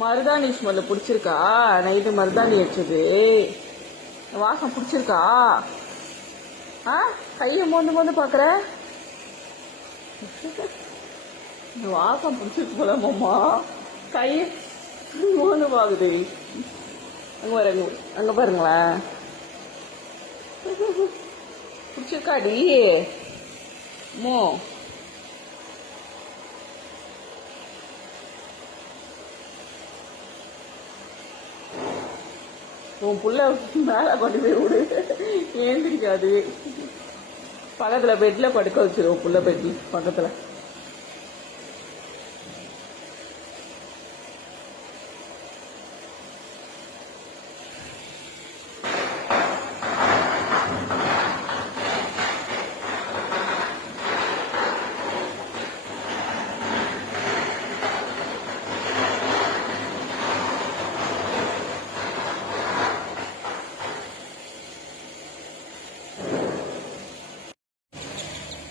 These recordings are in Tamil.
மருதாணி ஸ்மெல்ல பிடிச்சிருக்கா? நைட்டு மருதாணி வச்சது வாசம் பிடிச்சிருக்கா? கையை மோந்து பாக்குற? வாசம் பிடிச்சிருக்கு போல மாமா. கையை மோந்து பாக்குது. அங்க பாருங்க, அங்க பாருங்களேன். பிடிச்சிருக்காடி மோ? உன் புள்ள மேலே கொண்டு போய் விடு, ஏந்திரிக்காது. பக்கத்தில் பெட்டில் படுக்க வச்சிருவோம், புள்ள பெட்டி பக்கத்தில்.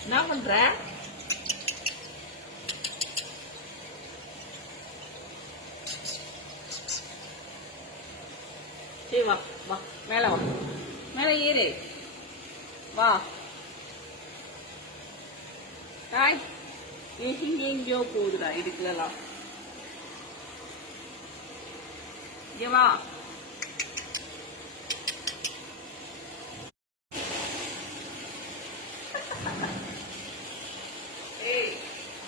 என்ன பண்ற? சரி வா வா, மேல வா, மேல ஏறு வா. ஹாய், எங்கெங்கயோ போகுதுடா இதுக்குலாம். இங்க வா.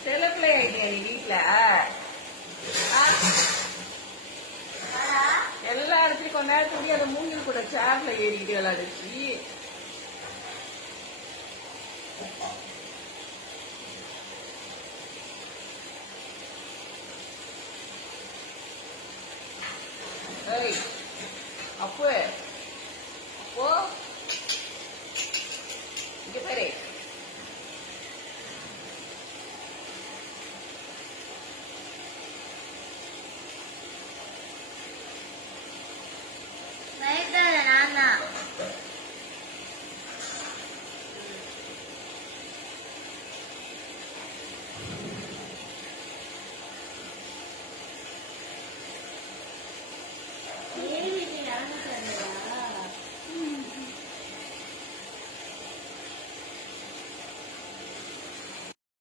செலப்பிள்ளை ஆயிட்டியா நீ வீட்டுல? எல்லா இடத்துலயும் கொஞ்ச நேரத்துக்கு அந்த மூங்கில் கூட சேர்ல ஏறிக்கிட்டு விளையாடுச்சு. அப்போ அப்போ இங்க பாரு.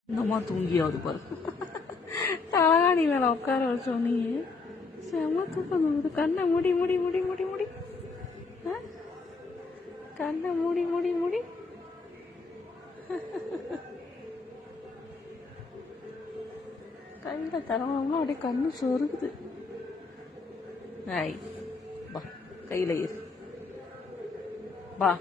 என்னம்மா தூங்கியாவது பாரு. தலகாணி மேல உட்கார வச்சோம். நீ செம்ம தூக்கம். கண்ணை மூடி மூடி மூடி மூடி மூடி, கண்ணை மூடி மூடி மூடி. கையில தரவாமலாம் அப்படியே கண்ணு சொருகுது. ஐய் வா, கையில ஏறு வா.